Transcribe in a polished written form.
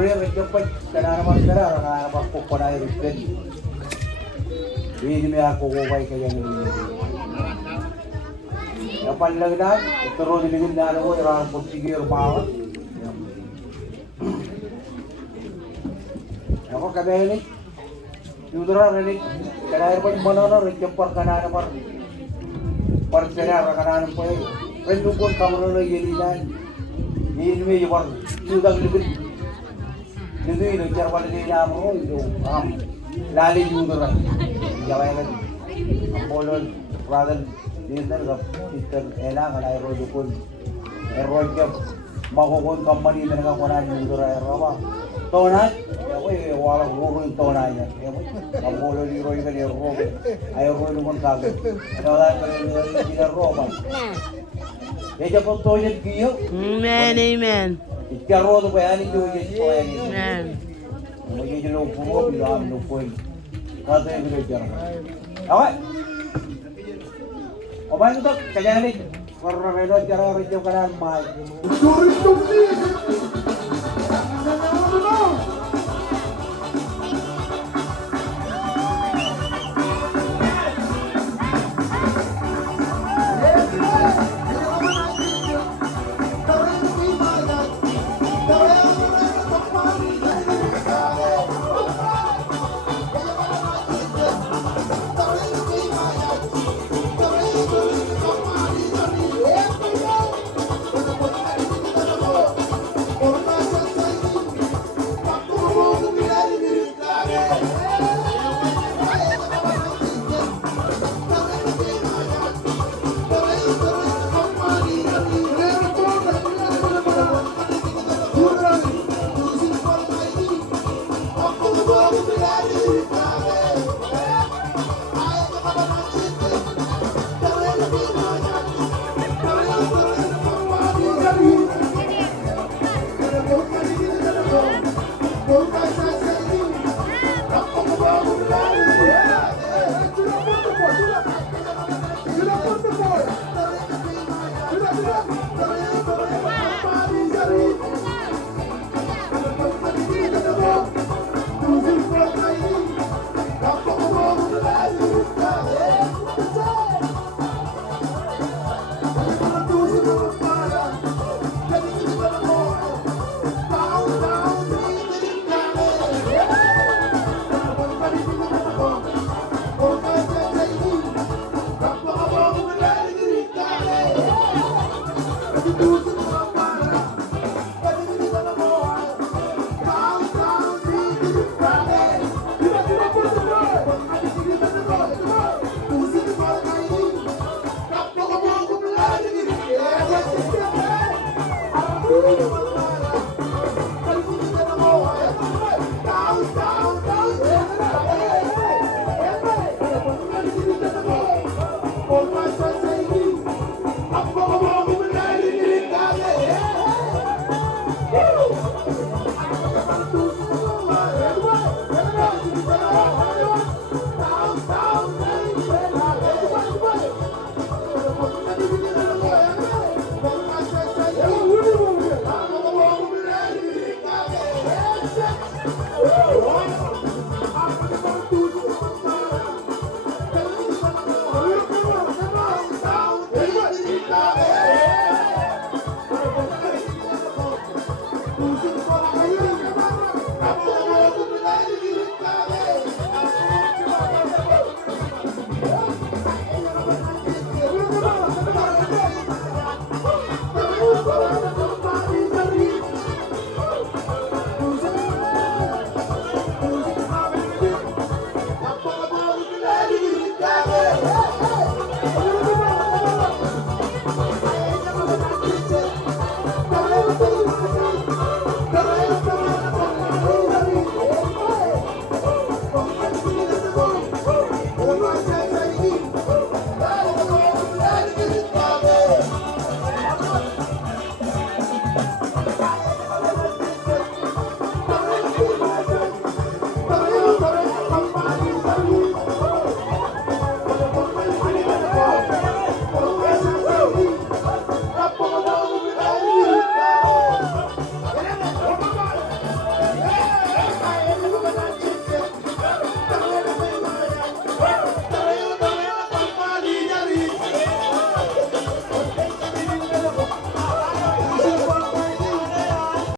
rin kapag kananaman ka na, kananaman ko pa na i-record. Hindi may ako kukay kaya nililin. Kapag lang na, ito rin nililin na ano ko, irang pagsigir pa ako kami ini, yudra ini, kananaman pa yung manana, rin kapag kananaman. Parang kananaman po eh. Rin nukon kamunan na yelinan. Ini में ये बार चूड़ा लिखित लिखित इन्हें चार बार ले जाम हो इधो हम लाली जूदर रहा जवाई का हम बोलो प्रादल दिनदर का इतर एला कड़ाई रोज कोन रोज जब मागोकोन कंपनी में का कोना जूदर है रोबा तो ना वो ये वाला रोड तो ना है हम बोलो ली रोज का ये रोड आयो रोज कोन कागे तो ना ये रोबा Dia pun toilet dia. Amen, amen. Ikarro tu bayani tu je toilet. Amen. Mungkin je lu pun bilang lu pun. Kata yang boleh jalan. Awak. Obat tu kerja ni. Karena reda cara kerja kanan mai.